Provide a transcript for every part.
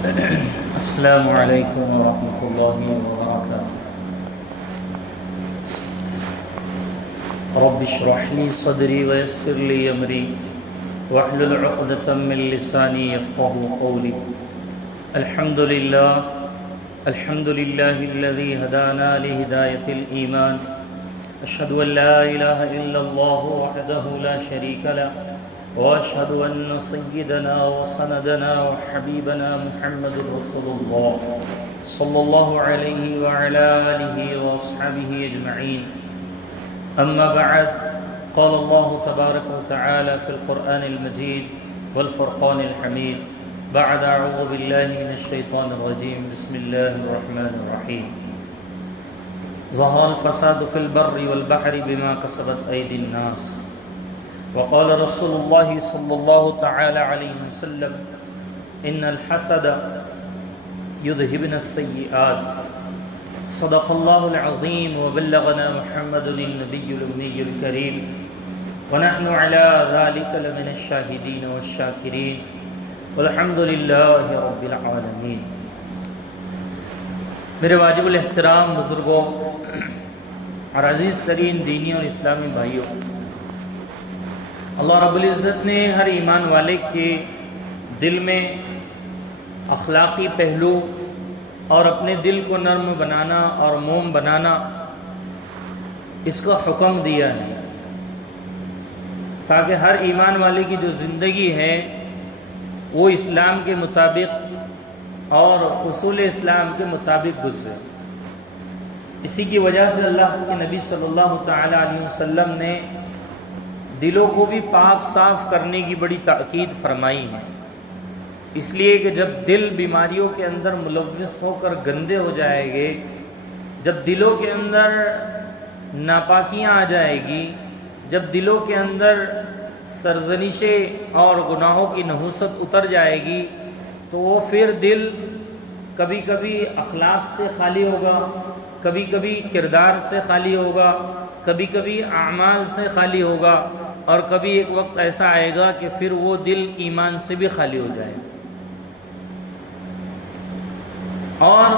السلام علیکم ورحمۃ اللہ وبرکاتہ۔ رب اشرح لي صدری ويسر لي امری واحلل عقدة من لسانی يفقهوا قولی۔ الحمد للہ الذي هدانا لهداية الإيمان، أشهد أن لا إله إلا الله وحده لا شريك له، وأشهد أن سيدنا وسندنا وحبيبنا محمد رسول الله صلى الله عليه وعلى آله وأصحابه أجمعين. أما بعد، قال الله تبارك وتعالى في القرآن المجيد والفرقان الحميد بعد أعوذ بالله من الشيطان الرجيم بسم الله الرحمن الرحيم. ظهر الفساد في البر والبحر بما كسبت أيدي الناس، وقال رسول الله صلى الله تعالى عليه وسلم إن الحسد يذهبن السيئات. صدق الله العظيم وبلغنا محمد النبي الأمي الكريم، ونحن على ذلك لمن الشاهدين والشاكرين، والحمد لله رب العالمين. میرے واجب الاحترام بزرگوں اور عزیز ترین دینی اور اسلامی بھائیوں، اللہ رب العزت نے ہر ایمان والے کے دل میں اخلاقی پہلو اور اپنے دل کو نرم بنانا اور موم بنانا اس کا حکم دیا ہے، تاکہ ہر ایمان والے کی جو زندگی ہے وہ اسلام کے مطابق اور اصول اسلام کے مطابق گزرے۔ اسی کی وجہ سے اللہ کے نبی صلی اللہ تعالی علیہ وسلم نے دلوں کو بھی پاک صاف کرنے کی بڑی تاکید فرمائی ہے، اس لیے کہ جب دل بیماریوں کے اندر ملوث ہو کر گندے ہو جائیں گے، جب دلوں کے اندر ناپاکیاں آ جائے گی، جب دلوں کے اندر سرزنشیں اور گناہوں کی نحوست اتر جائے گی، تو وہ پھر دل کبھی کبھی اخلاق سے خالی ہوگا، کبھی کبھی کردار سے خالی ہوگا، کبھی کبھی اعمال سے خالی ہوگا، اور کبھی ایک وقت ایسا آئے گا کہ پھر وہ دل ایمان سے بھی خالی ہو جائے گا۔ اور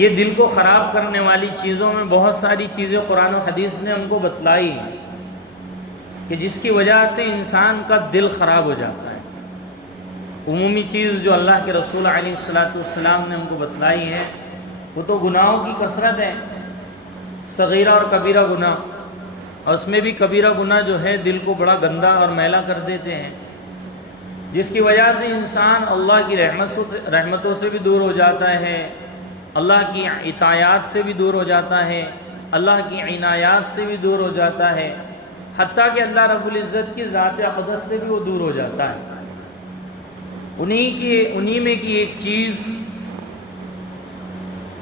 یہ دل کو خراب کرنے والی چیزوں میں بہت ساری چیزیں قرآن و حدیث نے ہم کو بتلائی ہیں کہ جس کی وجہ سے انسان کا دل خراب ہو جاتا ہے۔ عمومی چیز جو اللہ کے رسول علیہ السلام نے ہم کو بتلائی ہے وہ تو گناہوں کی کثرت ہے، صغیرہ اور کبیرہ گناہ، اور اس میں بھی کبیرہ گناہ جو ہے دل کو بڑا گندا اور میلا کر دیتے ہیں، جس کی وجہ سے انسان اللہ کی رحمتوں سے بھی دور ہو جاتا ہے، اللہ کی عطایات سے بھی دور ہو جاتا ہے، اللہ کی عنایات سے بھی دور ہو جاتا ہے، حتیٰ کہ اللہ رب العزت کی ذات اقدس سے بھی وہ دور ہو جاتا ہے۔ انہی میں کی ایک چیز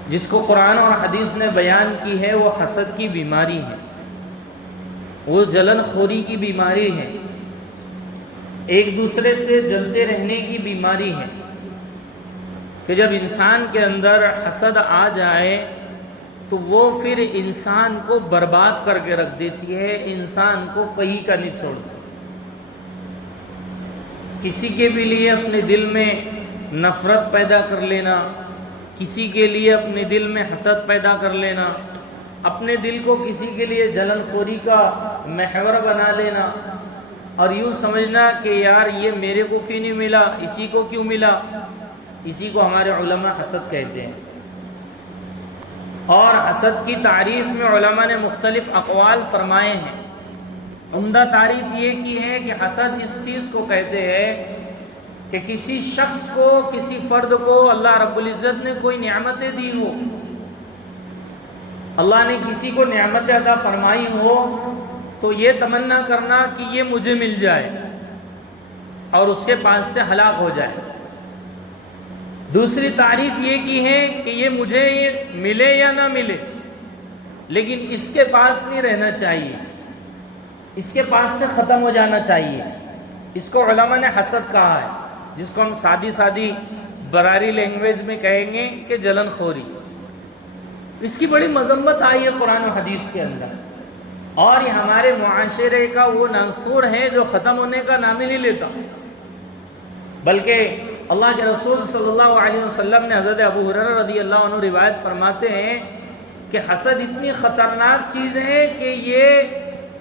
جس کو قرآن اور حدیث نے بیان کی ہے وہ حسد کی بیماری ہے، وہ جلن خوری کی بیماری ہے، ایک دوسرے سے جلتے رہنے کی بیماری ہے، کہ جب انسان کے اندر حسد آ جائے تو وہ پھر انسان کو برباد کر کے رکھ دیتی ہے، انسان کو کہیں کا نہیں چھوڑتی۔ کسی کے بھی لیے اپنے دل میں نفرت پیدا کر لینا، کسی کے لیے اپنے دل میں حسد پیدا کر لینا، اپنے دل کو کسی کے لیے جلن خوری کا محور بنا لینا، اور یوں سمجھنا کہ یار یہ میرے کو کیوں نہیں ملا، اسی کو کیوں ملا، اسی کو ہمارے علماء حسد کہتے ہیں۔ اور حسد کی تعریف میں علماء نے مختلف اقوال فرمائے ہیں۔ عمدہ تعریف یہ کی ہے کہ حسد اس چیز کو کہتے ہیں کہ کسی شخص کو، کسی فرد کو اللہ رب العزت نے کوئی نعمتیں دی ہو، اللہ نے کسی کو نعمت عطا فرمائی ہو، تو یہ تمنا کرنا کہ یہ مجھے مل جائے اور اس کے پاس سے ہلاک ہو جائے۔ دوسری تعریف یہ کی ہے کہ یہ مجھے ملے یا نہ ملے، لیکن اس کے پاس نہیں رہنا چاہیے، اس کے پاس سے ختم ہو جانا چاہیے۔ اس کو علماء نے حسد کہا ہے، جس کو ہم سادی براری لینگویج میں کہیں گے کہ جلن خوری۔ اس کی بڑی مذمت آئی ہے قرآن و حدیث کے اندر، اور یہ ہمارے معاشرے کا وہ عنصر ہے جو ختم ہونے کا نام ہی نہیں لیتا، بلکہ اللہ کے رسول صلی اللہ علیہ وسلم نے حضرت ابو ہریرہ رضی اللہ عنہ روایت فرماتے ہیں کہ حسد اتنی خطرناک چیز ہے کہ یہ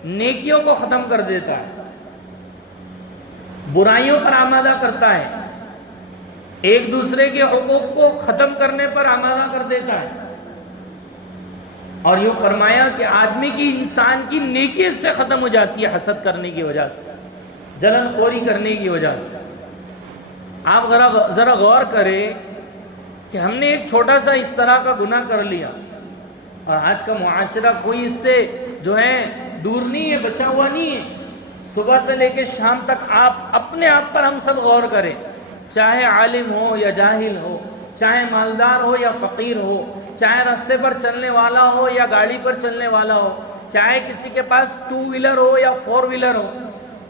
نیکیوں کو ختم کر دیتا ہے، برائیوں پر آمادہ کرتا ہے، ایک دوسرے کے حقوق کو ختم کرنے پر آمادہ کر دیتا ہے۔ اور یوں فرمایا کہ آدمی کی، انسان کی نیکی اس سے ختم ہو جاتی ہے حسد کرنے کی وجہ سے، جلن خوری کرنے کی وجہ سے۔ آپ ذرا غور کریں کہ ہم نے ایک چھوٹا سا اس طرح کا گناہ کر لیا اور آج کا معاشرہ کوئی اس سے جو ہے دور نہیں ہے، بچا ہوا نہیں ہے۔ صبح سے لے کے شام تک آپ اپنے آپ پر ہم سب غور کریں، چاہے عالم ہو یا جاہل ہو، چاہے مالدار ہو یا فقیر ہو، چاہے راستے پر چلنے والا ہو یا گاڑی پر چلنے والا ہو، چاہے کسی کے پاس 2 ویلر ہو یا 4 ویلر ہو،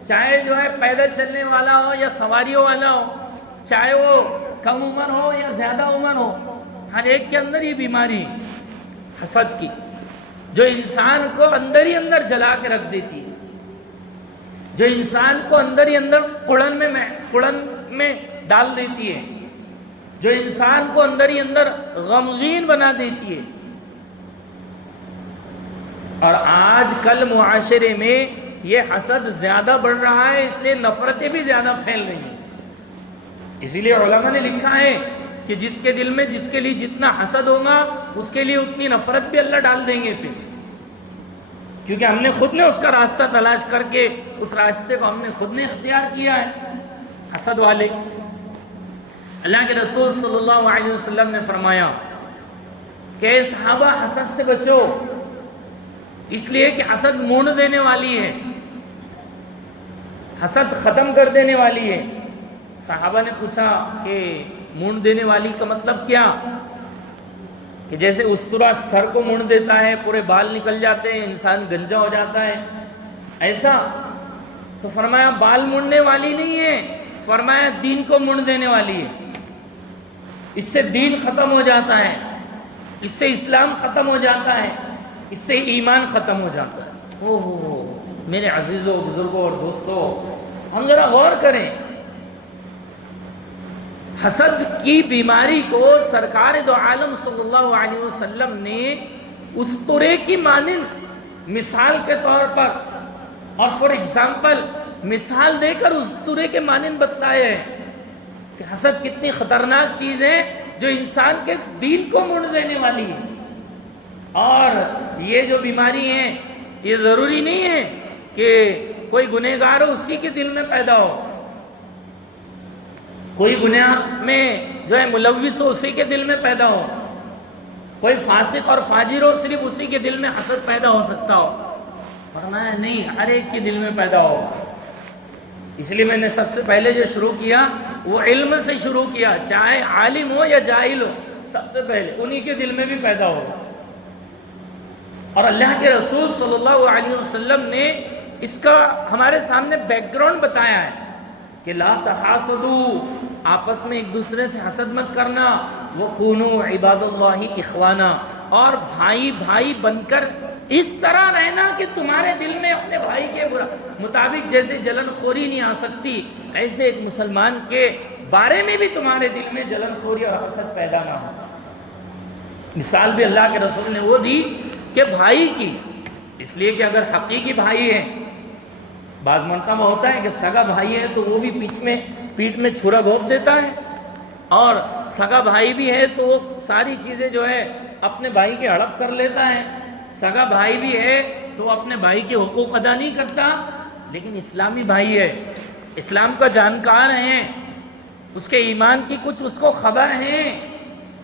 چاہے جو ہے پیدل چلنے والا ہو یا سواریوں والا ہو، چاہے وہ کم عمر ہو یا زیادہ عمر ہو، ہر ایک کے اندر یہ بیماری ہے حسد کی، جو انسان کو اندر ہی اندر جلا کے رکھ دیتی ہے، جو انسان کو اندر ہی اندر کڑن میں ڈال دیتی ہے، جو انسان کو اندر ہی اندر غمگین بنا دیتی ہے۔ اور آج کل معاشرے میں یہ حسد زیادہ بڑھ رہا ہے، اس لیے نفرتیں بھی زیادہ پھیل رہی ہیں۔ اسی لیے علماء نے لکھا ہے کہ جس کے دل میں جس کے لیے جتنا حسد ہوگا اس کے لیے اتنی نفرت بھی اللہ ڈال دیں گے پھر، کیونکہ ہم نے خود نے اس کا راستہ تلاش کر کے اس راستے کو ہم نے خود نے اختیار کیا ہے، حسد والے۔ اللہ کے رسول صلی اللہ علیہ وسلم نے فرمایا کہ اے صحابہ حسد سے بچو، اس لیے کہ حسد مونڈ دینے والی ہے، حسد ختم کر دینے والی ہے۔ صحابہ نے پوچھا کہ مونڈ دینے والی کا مطلب کیا؟ کہ جیسے استرا سر کو مونڈ دیتا ہے، پورے بال نکل جاتے ہیں، انسان گنجا ہو جاتا ہے، ایسا؟ تو فرمایا بال مونڈنے والی نہیں ہے، فرمایا دین کو مونڈ دینے والی ہے۔ اس سے دین ختم ہو جاتا ہے، اس سے اسلام ختم ہو جاتا ہے، اس سے ایمان ختم ہو جاتا ہے۔ میرے عزیزوں، بزرگوں اور دوستوں، ہم ذرا غور کریں، حسد کی بیماری کو سرکار دو عالم صلی اللہ علیہ وسلم نے اسطورے کی مانند مثال کے طور پر اور فار ایگزامپل مثال دے کر اسطورے کے مانند بتلایا ہے کہ حسد کتنی خطرناک چیز ہے جو انسان کے دین کو مونڈ دینے والی ہے۔ اور یہ جو بیماری ہے یہ ضروری نہیں ہے کہ کوئی گنہگار ہو اسی کے دل میں پیدا ہو، کوئی گناہ میں جو ہے ملوث ہو اسی کے دل میں پیدا ہو، کوئی فاسق اور فاجر ہو صرف اسی کے دل میں حسد پیدا ہو سکتا ہو۔ فرمایا نہیں، ہر ایک کے دل میں پیدا ہو۔ اس لیے میں نے سب سے پہلے جو شروع کیا وہ علم سے شروع کیا، چاہے عالم ہو یا جاہل ہو، سب سے پہلے انہی کے دل میں بھی پیدا ہو۔ اور اللہ کے رسول صلی اللہ علیہ وسلم نے اس کا ہمارے سامنے بیک گراؤنڈ بتایا ہے کہ لا تحاسدوا، آپس میں ایک دوسرے سے حسد مت کرنا، وَكُونُوا عِبَادَ اللَّهِ إِخْوَانًا، اور بھائی بھائی بن کر اس طرح رہنا کہ تمہارے دل میں اپنے بھائی کے مطابق جیسے جلن خوری نہیں آ سکتی، ایسے ایک مسلمان کے بارے میں بھی تمہارے دل میں جلن خوری اور حسد پیدا نہ ہو۔ مثال بھی اللہ کے رسول نے وہ دی کہ بھائی کی، اس لیے کہ اگر حقیقی بھائی ہے، بعض مرتبہ ہوتا ہے کہ سگا بھائی ہے تو وہ بھی پیٹ میں چھرا گھونپ دیتا ہے، اور سگا بھائی بھی ہے تو وہ ساری چیزیں جو ہے اپنے بھائی کے ہڑپ کر لیتا ہے، سگا بھائی بھی ہے تو اپنے بھائی کے حقوق ادا نہیں کرتا۔ لیکن اسلامی بھائی ہے، اسلام کا جانکار ہے، اس کے ایمان کی کچھ اس کو خبر ہے،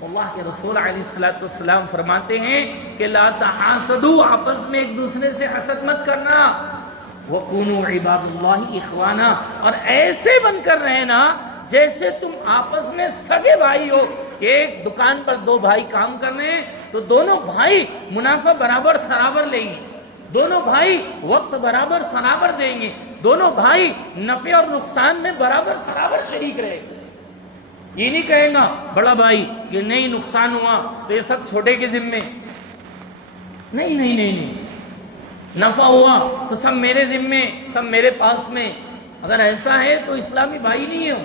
اللہ کے رسول علیہ السلام فرماتے ہیں کہ لا تحاسدوا، آپس میں ایک دوسرے سے حسد مت کرنا، وَكُونُوا عِبَادَ اللَّهِ إِخْوَانًا، اور ایسے بن کر رہنا جیسے تم آپس میں سگے بھائی ہو۔ ایک دکان پر 2 بھائی کام کر رہے ہیں تو دونوں بھائی منافع برابر سرابر لیں گے، دونوں بھائی وقت برابر سرابر دیں گے، دونوں بھائی نفع اور نقصان میں برابر سرابر شریک رہے گا۔ یہ نہیں کہے گا بڑا بھائی کہ نہیں نقصان ہوا تو یہ سب چھوٹے کے ذمے، نہیں، نفع ہوا تو سب میرے ذمے، سب میرے پاس میں۔ اگر ایسا ہے تو اسلامی بھائی نہیں ہو۔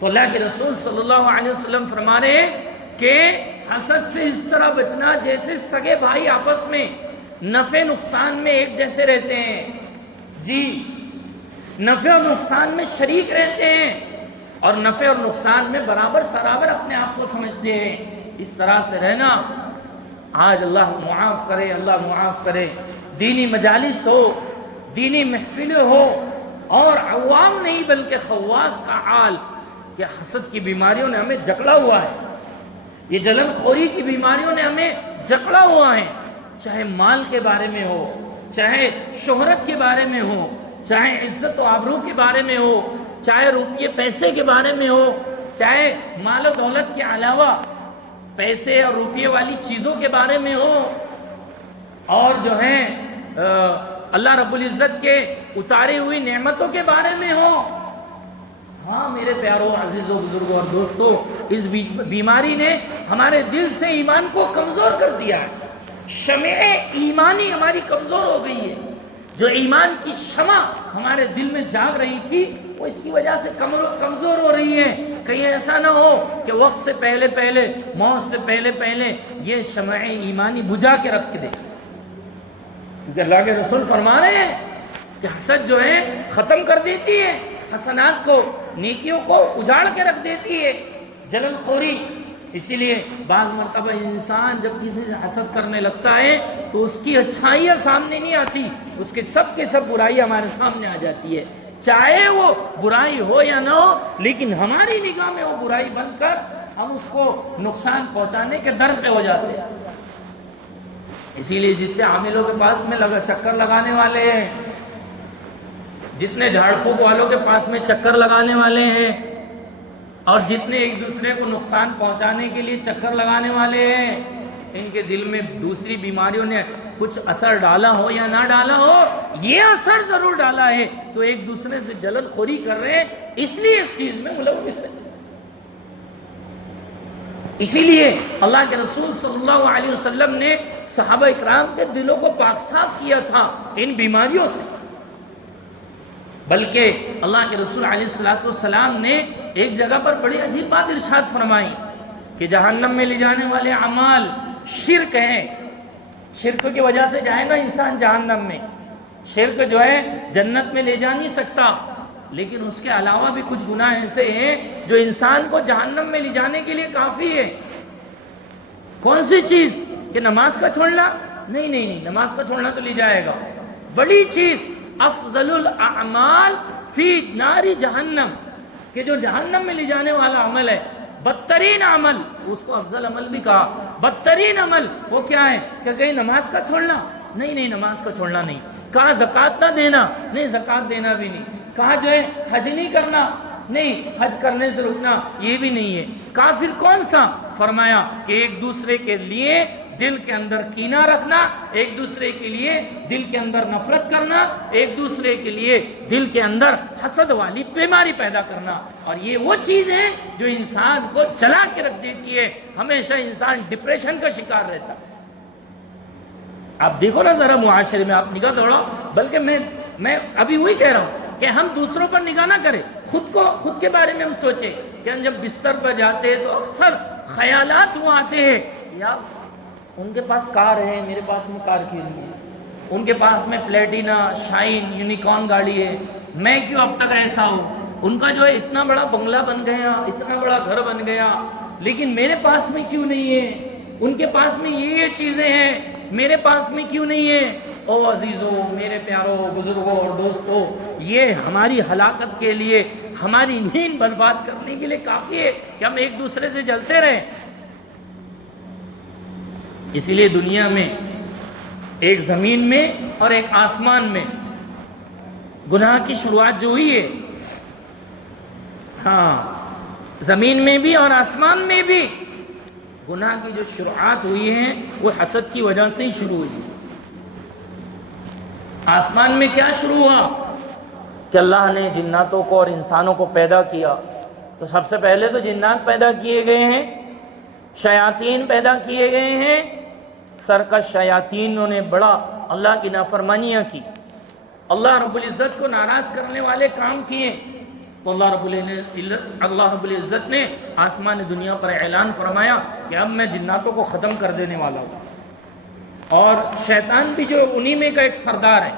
تو اللہ کے رسول صلی اللہ علیہ وسلم فرما رہے ہیں کہ حسد سے اس طرح بچنا جیسے سگے بھائی آپس میں نفع نقصان میں ایک جیسے رہتے ہیں، جی نفع اور نقصان میں شریک رہتے ہیں، اور نفع اور نقصان میں برابر سرابر اپنے آپ کو سمجھتے ہیں۔ اس طرح سے رہنا آج اللہ معاف کرے، اللہ معاف کرے، دینی مجالس ہو، دینی محفلیں ہو، اور عوام نہیں بلکہ خواص کا حال کہ حسد کی بیماریوں نے ہمیں جکڑا ہوا ہے، یہ جلن خوری کی بیماریوں نے ہمیں جکڑا ہوا ہے، چاہے مال کے بارے میں ہو، چاہے شہرت کے بارے میں ہو، چاہے عزت و آبرو کے بارے میں ہو، چاہے روپیے پیسے کے بارے میں ہو، چاہے مال و دولت کے علاوہ پیسے اور روپیے والی چیزوں کے بارے میں ہو، اور جو ہے اللہ رب العزت کے اتاری ہوئی نعمتوں کے بارے میں ہو۔ ہاں میرے پیاروں، عزیزوں، بزرگوں اور دوستوں، اس بیماری نے ہمارے دل سے ایمان کو کمزور کر دیا ہے، شمع ایمانی ہماری کمزور ہو گئی ہے، جو ایمان کی شمع ہمارے دل میں جاگ رہی تھی وہ اس کی وجہ سے کمزور ہو رہی ہے۔ کہیں ایسا نہ ہو کہ وقت سے پہلے پہلے، موت سے پہلے پہلے یہ شمع ایمانی بجھا کے رکھ دے، کیونکہ اللہ کے رسول فرما رہے ہیں کہ حسد جو ہے ختم کر دیتی ہے حسنات کو، نیکیوں کو اجاڑ کے رکھ دیتی ہے، جلن خوری۔ اسی لیے بعض مرتبہ انسان جب کسی سے حسد کرنے لگتا ہے تو اس کی اچھائیاں سامنے نہیں آتی، اس کے سب برائیاں ہمارے سامنے آ جاتی ہے، چاہے وہ برائی ہو یا نہ ہو، لیکن ہماری نگاہ میں وہ برائی بن کر ہم اس کو نقصان پہنچانے کے در پہ ہو جاتے ہیں۔ اسی لیے جتنے عاملوں کے پاس میں چکر لگانے والے ہیں، جتنے جھاڑ پھونک والوں کے پاس میں چکر لگانے والے ہیں، اور جتنے ایک دوسرے کو نقصان پہنچانے کے لیے چکر لگانے والے ہیں، ان کے دل میں دوسری بیماریوں نے کچھ اثر ڈالا ہو یا نہ ڈالا ہو، یہ اثر ضرور ڈالا ہے تو ایک دوسرے سے جلن خوری کر رہے ہیں، اس لیے اس چیز میں ملوث ہے۔ اسی لیے اللہ کے رسول صلی اللہ علیہ وسلم نے صحابہ اکرام کے دلوں کو پاک صاف کیا تھا ان بیماریوں سے، بلکہ اللہ کے رسول علیہ السلام نے ایک جگہ پر بڑی عجیب بات ارشاد فرمائی کہ جہنم میں لے جانے والے اعمال شرک ہیں، شرک کی وجہ سے جائے گا انسان جہنم میں، شرک جو ہے جنت میں لے جا نہیں سکتا، لیکن اس کے علاوہ بھی کچھ گناہ ایسے ہیں جو انسان کو جہنم میں لے جانے کے لیے کافی ہے۔ کون سی چیز؟ کہ نماز کا چھوڑنا؟ نہیں، نماز کا چھوڑنا تو لے جائے گا۔ بڑی چیز افضل الاعمال فی نار جہنم، کہ جو جہنم میں لے جانے والا عمل ہے، بدترین عمل، اس کو افضل عمل بھی کہا، بدترین عمل وہ کیا ہے؟ کہ کہیں نماز کا چھوڑنا؟ نہیں، نماز کا چھوڑنا نہیں۔ کہا زکوٰۃ نہ دینا؟ نہیں، زکوٰۃ دینا بھی نہیں۔ کہا جو ہے حج نہیں کرنا؟ نہیں، حج کرنے سے رکنا یہ بھی نہیں ہے۔ کہا پھر کون سا؟ فرمایا کہ ایک دوسرے کے لیے دل کے اندر کینہ رکھنا، ایک دوسرے کے لیے دل کے اندر نفرت کرنا، ایک دوسرے کے لیے دل کے اندر حسد والی بیماری پیدا کرنا، اور یہ وہ چیز ہے جو انسان کو جلا کے رکھ دیتی ہے، ہمیشہ انسان ڈپریشن کا شکار رہتا ہے۔ آپ دیکھو نا ذرا معاشرے میں، آپ نگاہ دوڑاؤ، بلکہ میں ابھی وہی کہہ رہا ہوں کہ ہم دوسروں پر نگاہ نہ کریں، خود کے بارے میں ہم سوچیں کہ ہم جب بستر پر جاتے ہیں تو اکثر خیالات وہ آتے ہیں، یا ان کے پاس کار ہے، میرے پاس میں کار کیوں نہیں ہے، ان کے پاس میں پلیٹینا، شائن، یونیکارن گاڑی ہے، میں کیوں اب تک ایسا ہوں، ان کا جو ہے اتنا بڑا بنگلہ بن گیا، اتنا بڑا گھر بن گیا، لیکن میرے پاس میں کیوں نہیں ہے، ان کے پاس میں یہ چیزیں ہیں، میرے پاس میں کیوں نہیں ہے۔ او عزیزوں، میرے پیاروں، بزرگوں اور دوستوں، یہ ہماری ہلاکت کے لیے، ہماری نیند برباد کرنے کے لیے کافی ہے کہ ہم ایک دوسرے سے جلتے رہیں۔ اسی لیے دنیا میں ایک زمین میں اور ایک آسمان میں گناہ کی شروعات جو ہوئی ہے، ہاں زمین میں بھی اور آسمان میں بھی گناہ کی جو شروعات ہوئی ہیں وہ حسد کی وجہ سے ہی شروع ہوئی۔ آسمان میں کیا شروع ہوا کہ اللہ نے جناتوں کو اور انسانوں کو پیدا کیا، تو سب سے پہلے تو جنات پیدا کیے گئے ہیں، شیاطین پیدا کیے گئے ہیں، سرکش شیاطینوں نے بڑا اللہ کی نافرمانیاں کی، اللہ رب العزت کو ناراض کرنے والے کام کیے، تو اللہ رب العزت نے آسمان دنیا پر اعلان فرمایا کہ اب میں جناتوں کو ختم کر دینے والا ہوں، اور شیطان بھی جو انہی میں کا ایک سردار ہے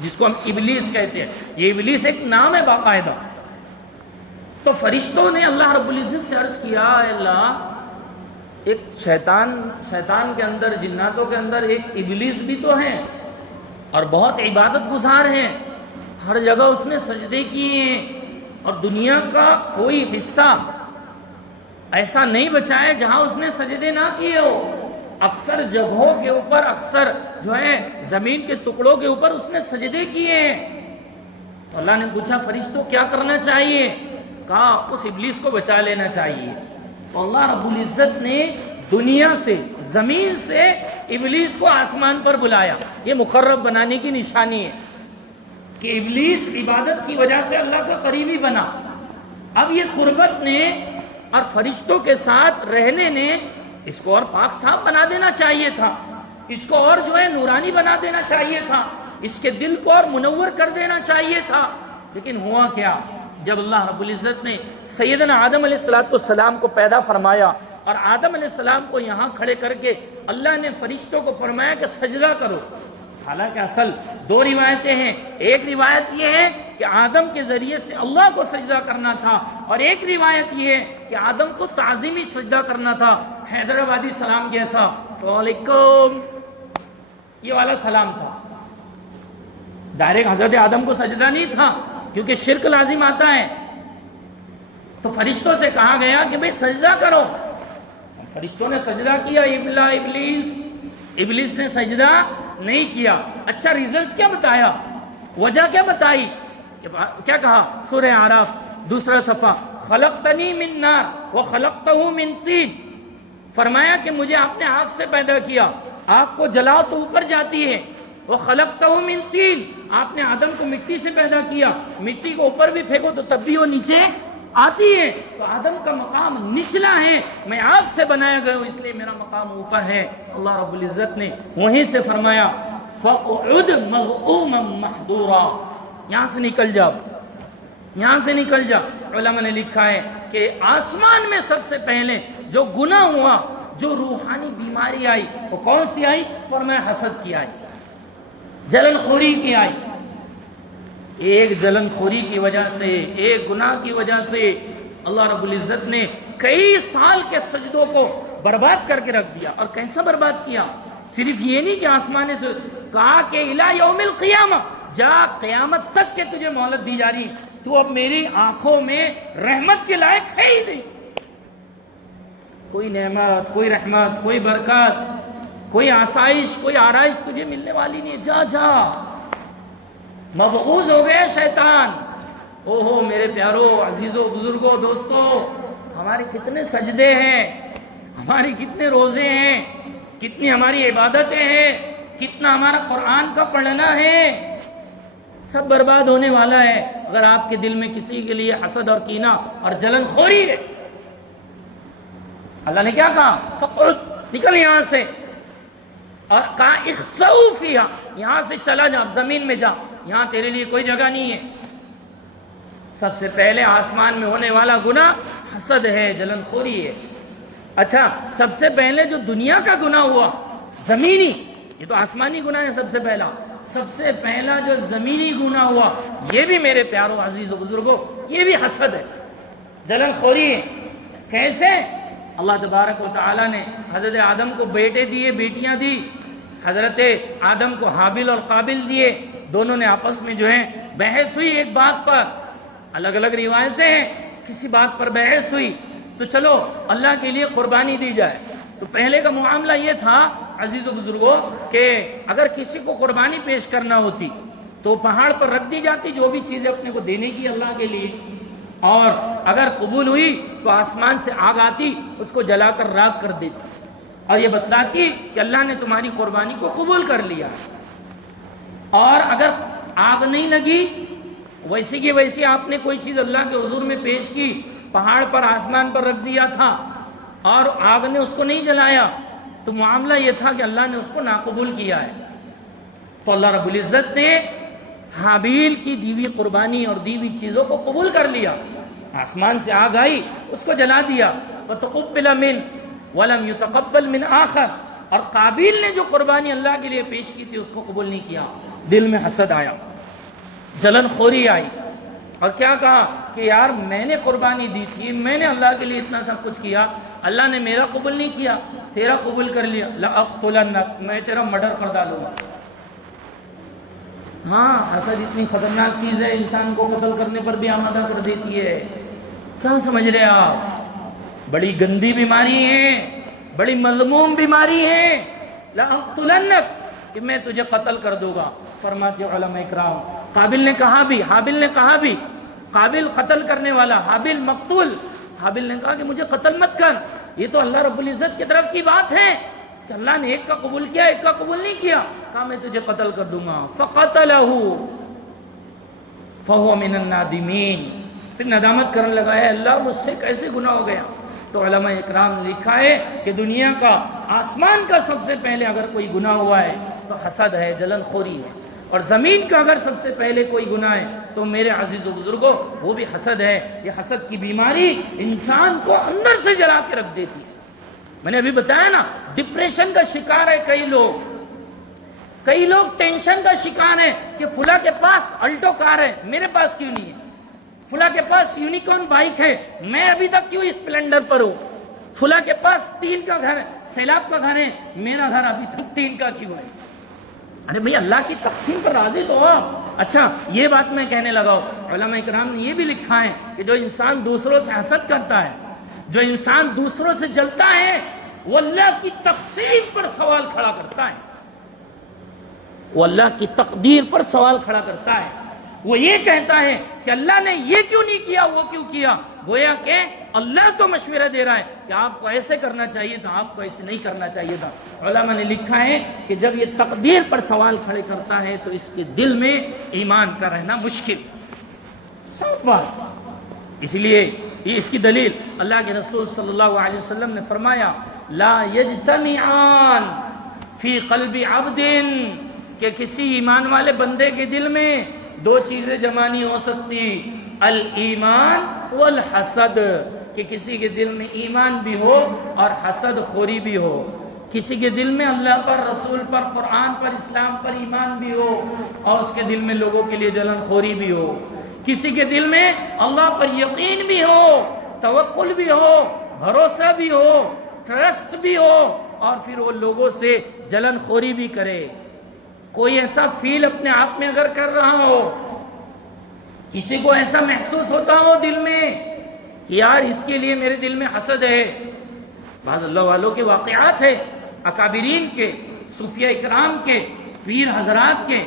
جس کو ہم ابلیس کہتے ہیں، یہ ابلیس ایک نام ہے باقاعدہ۔ تو فرشتوں نے اللہ رب العزت سے عرض کیا، اے اللہ، ایک شیطان کے اندر، جناتوں کے اندر ایک ابلیس بھی تو ہے اور بہت عبادت گزار ہیں، ہر جگہ اس نے سجدے کیے ہیں، اور دنیا کا کوئی حصہ ایسا نہیں بچا ہے جہاں اس نے سجدے نہ کیے ہو، اکثر جگہوں کے اوپر، اکثر جو ہے زمین کے ٹکڑوں کے اوپر اس نے سجدے کیے ہیں۔ تو اللہ نے پوچھا فرشتوں کیا کرنا چاہیے؟ کہا اس ابلیس کو بچا لینا چاہیے۔ تو اللہ رب العزت نے دنیا سے، زمین سے ابلیس کو آسمان پر بلایا۔ یہ مقرب بنانے کی نشانی ہے کہ ابلیس عبادت کی وجہ سے اللہ کا قریبی بنا۔ اب یہ قربت نے اور فرشتوں کے ساتھ رہنے نے اس کو اور پاک صاف بنا دینا چاہیے تھا، اس کو اور جو ہے نورانی بنا دینا چاہیے تھا، اس کے دل کو اور منور کر دینا چاہیے تھا۔ لیکن ہوا کیا؟ جب اللہ رب العزت نے سیدنا آدم علیہ السلام کو پیدا فرمایا اور آدم علیہ السلام کو یہاں کھڑے کر کے اللہ نے فرشتوں کو فرمایا کہ سجدہ کرو۔ حالانکہ اصل دو روایتیں ہیں، ایک روایت یہ ہے کہ آدم کے ذریعے سے اللہ کو سجدہ کرنا تھا، اور ایک روایت یہ ہے کہ آدم کو تعظیمی سجدہ کرنا تھا، حیدرآبادی سلام جیسا، السلام علیکم، یہ والا سلام تھا۔ ڈائریکٹ حضرت آدم کو سجدہ نہیں تھا کیونکہ شرک لازم آتا ہے۔ تو فرشتوں سے کہا گیا کہ بھئی سجدہ کرو، فرشتوں نے سجدہ کیا، ابلیس نے سجدہ نہیں کیا۔ اچھا ریزنز کیا بتایا، وجہ کیا بتائی؟ کیا کہا سورہ اعراف دوسرا صفحہ، خلقتنی من نار وخلقتہ من طین، فرمایا کہ مجھے آپ نے آگ سے پیدا کیا، آگ کو جلاؤ تو اوپر جاتی ہے، وخلقتہ من طین، آپ نے آدم کو مٹی سے پیدا کیا، مٹی کو اوپر بھی پھینکو تو تب بھی وہ نیچے آتی ہے، تو آدم کا مقام نچلا ہے، میں آگ سے بنایا گیا ہوں اس لیے میرا مقام اوپر ہے۔ اللہ رب العزت نے وہیں سے فرمایا فَقْعُدْ مَذْعُومًا مَحْضُورًا، یہاں سے نکل جاؤ، یہاں سے نکل جا۔ علماء نے لکھا ہے کہ آسمان میں سب سے پہلے جو گناہ ہوا، جو روحانی بیماری آئی، وہ کون سی آئی؟ فرمایا حسد کی آئی، جلن خوری کی آئی۔ ایک جلن خوری کی وجہ سے، ایک گناہ کی وجہ سے اللہ رب العزت نے کئی سال کے سجدوں کو برباد کر کے رکھ دیا۔ اور کیسا برباد کیا؟ صرف یہ نہیں کہ آسمان سے کہا کہ الی یوم القیامہ، جا قیامت تک کہ تجھے مہلت دی جا رہی، تو اب میری آنکھوں میں رحمت کے لائق ہے ہی نہیں، کوئی نعمت، کوئی رحمت، کوئی برکت، کوئی آسائش، کوئی آرائش تجھے ملنے والی نہیں، جا جا، مبعوث ہو گئے شیطان۔ او ہو میرے پیارو، عزیزو، بزرگو، دوستو، ہمارے کتنے سجدے ہیں، ہماری کتنے روزے ہیں، کتنی ہماری عبادتیں ہیں، کتنا ہمارا قرآن کا پڑھنا ہے، سب برباد ہونے والا ہے اگر آپ کے دل میں کسی کے لیے حسد اور کینہ اور جلن خوری ہے۔ اللہ نے کیا کہا؟ فَقْعُدْ، نکل یہاں سے، اور کہا اخسؤ فیہا، یہاں سے چلا جا، زمین میں جا، یہاں تیرے لیے کوئی جگہ نہیں ہے۔ سب سے پہلے آسمان میں ہونے والا گناہ حسد ہے، جلن خوری ہے۔ اچھا، سب سے پہلے جو دنیا کا گناہ ہوا زمینی، یہ تو آسمانی گناہ ہے سب سے پہلا، سب سے پہلا جو زمینی گناہ ہوا، یہ بھی میرے پیاروں عزیز و بزرگوں، یہ بھی حسد ہے، جلن خوری ہے۔ کیسے؟ اللہ تبارک و تعالیٰ نے حضرت آدم کو بیٹے دیے، بیٹیاں دی، حضرت آدم کو حابل اور قابل دیے، دونوں نے آپس میں جو ہے بحث ہوئی ایک بات پر، الگ الگ روایتیں ہیں، کسی بات پر بحث ہوئی، تو چلو اللہ کے لیے قربانی دی جائے۔ تو پہلے کا معاملہ یہ تھا عزیز و بزرگوں کہ اگر کسی کو قربانی پیش کرنا ہوتی تو پہاڑ پر رکھ دی جاتی جو بھی چیزیں اپنے کو دینے کی اللہ کے لیے، اور اگر قبول ہوئی تو آسمان سے آگ آتی، اس کو جلا کر راکھ کر دیتی اور یہ بتلاتی کہ اللہ نے تمہاری قربانی کو قبول کر لیا۔ اور اگر آگ نہیں لگی، ویسی کی ویسی آپ نے کوئی چیز اللہ کے حضور میں پیش کی، پہاڑ پر آسمان پر رکھ دیا تھا اور آگ نے اس کو نہیں جلایا، تو معاملہ یہ تھا کہ اللہ نے اس کو ناقبول کیا ہے۔ تو اللہ رب العزت نے حابیل کی دیوی قربانی اور دیوی چیزوں کو قبول کر لیا، آسمان سے آگ آئی، اس کو جلا دیا، وَتُقُبِّلَ مِنْ وَلَمْ يُتَقَبَّلْ مِنْ آخَرٍ، اور قابیل نے جو قربانی اللہ کے لیے پیش کی تھی اس کو قبول نہیں کیا، دل میں حسد آیا، جلن خوری آئی، اور کیا کہا کہ یار میں نے قربانی دی تھی، میں نے اللہ کے لیے اتنا سب کچھ کیا، اللہ نے میرا قبول نہیں کیا، تیرا قبول کر لیا، لَأَقْتُلَنَّكَ، میں تیرا مرڈر کر ڈالوں گا۔ ہاں، حسد اتنی خطرناک چیز ہے، انسان کو قتل کرنے پر بھی آمادہ کر دیتی ہے۔ کیا سمجھ رہے آپ؟ بڑی گندی بیماری ہے، بڑی مذموم بیماری ہے، لَأَقْتُلَنَّكَ، کہ میں تجھے قتل کر دوں گا۔ فرماتے علماء اکرام، قابل نے کہا بھی، حابیل نے کہا بھی، قابل قتل کرنے والا، حابیل مقتول، حابیل نے کہا کہ مجھے قتل مت کر، یہ تو اللہ رب العزت کی طرف کی بات ہے کہ اللہ نے ایک کا قبول کیا، ایک کا قبول نہیں کیا، کہا میں تجھے قتل کر دوں گا۔ فَقَتَلَهُ فَهُوَ مِنَ النَّادِمِينَ، پھر ندامت کرنے لگا ہے اللہ مجھ سے کیسے گناہ ہو گیا۔ تو علماء اکرام نے لکھا ہے کہ دنیا کا، آسمان کا سب سے پہلے اگر کوئی گناہ ہوا ہے تو حسد ہے، جلن خوری ہے، اور زمین کا اگر سب سے پہلے کوئی گناہ ہے تو میرے عزیز و بزرگوں وہ بھی حسد ہے۔ یہ حسد کی بیماری انسان کو اندر سے جلا کے رکھ دیتی ہے۔ میں نے ابھی بتایا نا، ڈپریشن کا شکار ہے کئی لوگ ٹینشن کا شکار ہیں کہ فلاں کے پاس الٹو کار ہے، میرے پاس کیوں نہیں ہے، فلاں کے پاس یونیکارن بائک ہے، میں ابھی تک کیوں اسپلینڈر پر ہوں، فلاں کے پاس ٹین کا گھر ہے، سیلاب کا گھر ہے، میرا گھر ابھی تک ٹین کا کیوں ہے۔ ارے بھئی اللہ کی تقسیم پر راضی تو ہو۔ اچھا یہ بات میں کہنے لگا ہوں، علماء اکرام نے یہ بھی لکھا ہے کہ جو انسان دوسروں سے حسد کرتا ہے، جو انسان دوسروں سے جلتا ہے، وہ اللہ کی تقسیم پر سوال کھڑا کرتا ہے، وہ اللہ کی تقدیر پر سوال کھڑا کرتا ہے۔ وہ یہ کہتا ہے کہ اللہ نے یہ کیوں نہیں کیا، وہ کیوں کیا، گویا کہ اللہ کو مشورہ دے رہا ہے کہ آپ کو ایسے کرنا چاہیے تھا، آپ کو ایسے نہیں کرنا چاہیے تھا۔ علماء نے لکھا ہے کہ جب یہ تقدیر پر سوال کھڑے کرتا ہے تو اس کے دل میں ایمان کا رہنا مشکل، صاف بات۔ اس لیے یہ اس کی دلیل اللہ کے رسول صلی اللہ علیہ وسلم نے فرمایا، لا یجتمعان فی قلب عبد، کہ کسی ایمان والے بندے کے دل میں دو چیزیں جمع نہیں ہو سکتی، الایمان والحسد، کہ کسی کے دل میں ایمان بھی ہو اور حسد خوری بھی ہو، کسی کے دل میں اللہ پر، رسول پر، قرآن پر، اسلام پر ایمان بھی ہو اور اس کے دل میں لوگوں کے لیے جلن خوری بھی ہو، کسی کے دل میں اللہ پر یقین بھی ہو، توکل بھی ہو، بھروسہ بھی ہو، ٹرسٹ بھی ہو، اور پھر وہ لوگوں سے جلن خوری بھی کرے۔ کوئی ایسا فیل اپنے آپ میں اگر کر رہا ہو، کسی کو ایسا محسوس ہوتا ہو دل میں کہ یار اس کے لیے میرے دل میں حسد ہے۔ بعض اللہ والوں کے واقعات ہیں، اکابرین کے، صوفیہ اکرام کے، پیر حضرات کے،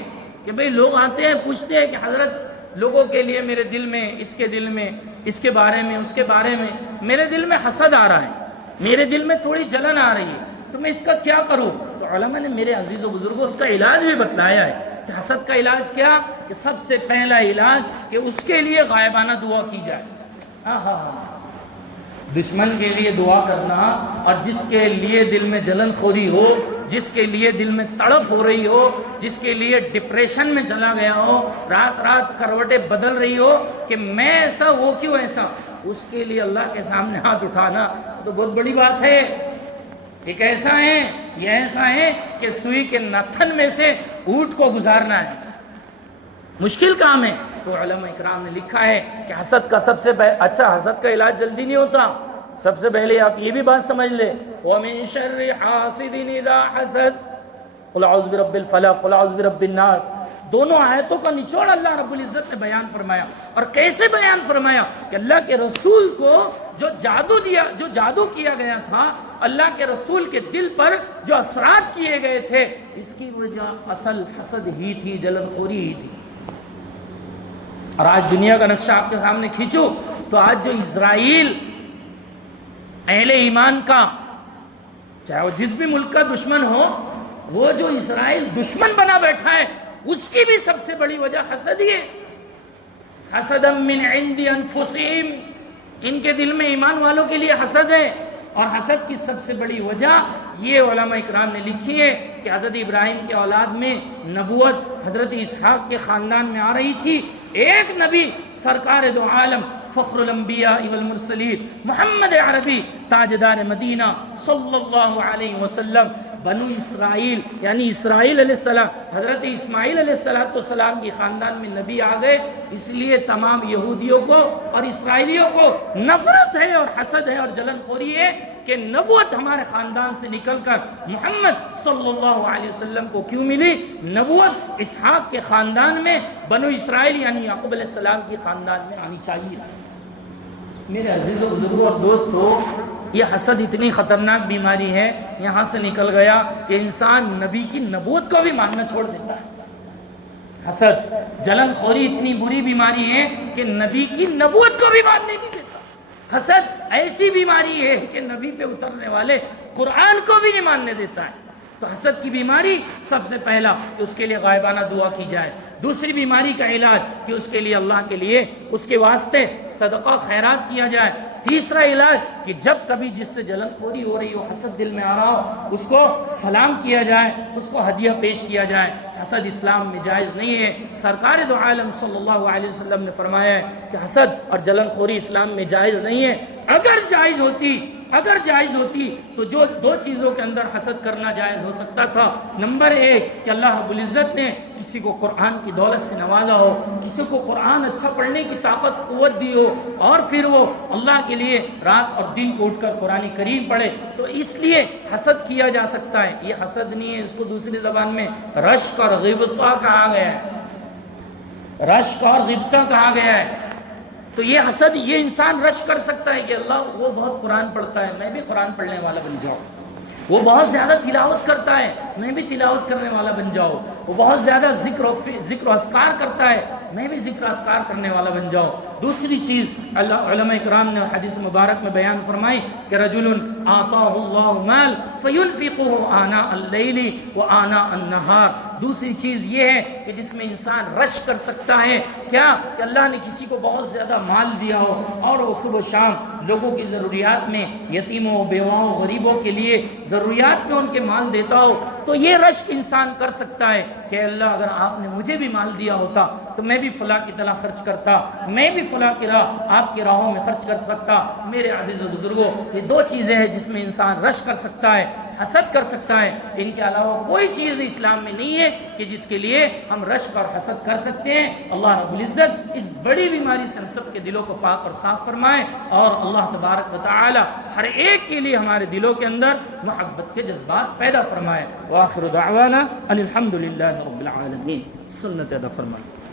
کہ بھئی لوگ آتے ہیں پوچھتے ہیں کہ حضرت لوگوں کے لیے میرے دل میں، اس کے دل میں، اس کے بارے میں، اس کے بارے میں میرے دل میں حسد آ رہا ہے، میرے دل میں تھوڑی جلن آ رہی ہے، تو میں اس کا کیا کروں؟ تو علماء نے میرے عزیز و بزرگوں اس کا علاج بھی بتلایا ہے کہ حسد کا علاج کیا، کہ سب سے پہلا علاج کہ اس کے لیے غائبانہ دعا کی جائے۔ دشمن کے لیے دعا کرنا، اور جس کے لیے دل میں جلن خوری ہو، جس کے لیے دل میں تڑپ ہو رہی ہو، جس کے لیے ڈپریشن میں چلا گیا ہو، رات رات کروٹیں بدل رہی ہو کہ میں ایسا، وہ کیوں ایسا، اس کے لیے اللہ کے سامنے ہاتھ اٹھانا تو بہت بڑی بات ہے۔ ایک ایسا ہے، یہ ایسا ہے کہ سوئی کے نتھن میں سے اونٹ کو گزارنا ہے، مشکل کام ہے۔ تو علماء اکرام نے لکھا ہے کہ حسد کا سب سے اچھا، حسد کا علاج جلدی نہیں ہوتا، سب سے پہلے آپ یہ بھی بات سمجھ لیں، وَمِن شَرِّ حَاسِدٍ إِذَا حَسَدَ قُلْ أَعُوذُ بِرَبِّ الْفَلَقِ قُلْ أَعُوذُ بِرَبِّ النَّاسِ۔ دونوں آیتوں کا نچوڑ اللہ رب العزت نے بیان فرمایا، اور کیسے بیان فرمایا کہ اللہ کے رسول کو جو جادو کیا گیا تھا، اللہ کے رسول کے دل پر جو اثرات کیے گئے تھے، اس کی وجہ اصل حسد ہی تھی، جلن خوری ہی تھی۔ اور آج دنیا کا نقشہ آپ کے سامنے کھینچو تو آج جو اسرائیل اہل ایمان کا، چاہے وہ جس بھی ملک کا دشمن ہو، وہ جو اسرائیل دشمن بنا بیٹھا ہے، اس کی بھی سب سے بڑی وجہ حسد ہی ہے۔ حسدا من عند انفسہم، ان کے دل میں ایمان والوں کے لیے حسد ہے، اور حسد کی سب سے بڑی وجہ یہ علماء اکرام نے لکھی ہے کہ حضرت ابراہیم کے اولاد میں نبوت حضرت اسحاق کے خاندان میں آ رہی تھی. ایک نبی سرکار دو عالم فخر الانبیاء والمرسلین محمد عربی تاجدار مدینہ صلی اللہ علیہ وسلم بنو اسرائیل یعنی اسرائیل علیہ السلام حضرت اسماعیل علیہ السلام کی خاندان میں نبی آ گئے. اس لیے تمام یہودیوں کو اور اسرائیلیوں کو نفرت ہے اور حسد ہے اور جلن خوری ہے کہ نبوت ہمارے خاندان سے نکل کر محمد صلی اللہ علیہ وسلم کو کیوں ملی. نبوت اسحاق کے خاندان میں بنو اسرائیل یعنی یعقوب علیہ السلام کی خاندان میں آنی چاہیے. میرے عزیزوں بزرگوں اور دوستوں، یہ حسد اتنی خطرناک بیماری ہے، یہاں سے نکل گیا کہ انسان نبی کی نبوت کو بھی ماننا چھوڑ دیتا ہے. حسد جلن خوری اتنی بری بیماری ہے کہ نبی کی نبوت کو بھی ماننے نہیں دیتا. حسد ایسی بیماری ہے کہ نبی پہ اترنے والے قرآن کو بھی نہیں ماننے دیتا ہے. تو حسد کی بیماری سب سے پہلا کہ اس کے لیے غائبانہ دعا کی جائے. دوسری بیماری کا علاج کہ اس کے لیے اللہ کے لیے اس کے واسطے صدقہ خیرات کیا جائے. تیسرا علاج کہ جب کبھی جس سے جلن خوری ہو رہی ہو، حسد دل میں آ رہا ہو، اس کو سلام کیا جائے، اس کو ہدیہ پیش کیا جائے. حسد اسلام میں جائز نہیں ہے. سرکار دو عالم صلی اللہ علیہ وسلم نے فرمایا ہے کہ حسد اور جلن خوری اسلام میں جائز نہیں ہے. اگر جائز ہوتی تو جو دو چیزوں کے اندر حسد کرنا جائز ہو سکتا تھا. نمبر ایک کہ اللہ رب العزت نے کسی کو قرآن کی دولت سے نوازا ہو، کسی کو قرآن اچھا پڑھنے کی طاقت قوت دی ہو اور پھر وہ اللہ کے لیے رات اور دن کو اٹھ کر قرآن کریم پڑھے، تو اس لیے حسد کیا جا سکتا ہے. یہ حسد نہیں ہے، اس کو دوسری زبان میں رشک اور غبطہ کہا گیا ہے. رشک اور غبطہ کہا گیا ہے. تو یہ حسد، یہ انسان رش کر سکتا ہے کہ اللہ وہ بہت قرآن پڑھتا ہے، میں بھی قرآن پڑھنے والا بن جاؤں. وہ بہت زیادہ تلاوت کرتا ہے، میں بھی تلاوت کرنے والا بن جاؤں. وہ بہت زیادہ ذکر و اذکار کرتا ہے، میں بھی ذکر و اذکار کرنے والا بن جاؤں. دوسری چیز علماء اکرام نے حدیث مبارک میں بیان فرمائی کہ رجل آتاہ اللہ مال فینفقہ آناء اللیل و آناء النہار. دوسری چیز یہ ہے کہ جس میں انسان رش کر سکتا ہے کیا کہ اللہ نے کسی کو بہت زیادہ مال دیا ہو اور وہ صبح و شام لوگوں کی ضروریات میں، یتیموں بیواؤں غریبوں کے لیے ضروریات میں ان کے مال دیتا ہو. تو یہ رشک انسان کر سکتا ہے کہ اللہ اگر آپ نے مجھے بھی مال دیا ہوتا تو میں بھی فلاں کی طرح خرچ کرتا، میں بھی فلاں کی راہ آپ کی راہوں میں خرچ کر سکتا. میرے عزیز و بزرگوں، یہ دو چیزیں ہیں جس میں انسان رش کر سکتا ہے، حسد کر سکتا ہے. ان کے علاوہ کوئی چیز اسلام میں نہیں ہے کہ جس کے لیے ہم رشک اور حسد کر سکتے ہیں. اللہ رب العزت اس بڑی بیماری سے ہم سب کے دلوں کو پاک اور صاف فرمائے اور اللہ تبارک و تعالی ہر ایک کے لیے ہمارے دلوں کے اندر محبت کے جذبات پیدا فرمائے. وآخر دعوانا ان الحمد للہ رب العالمین. سنت ادا فرمائے.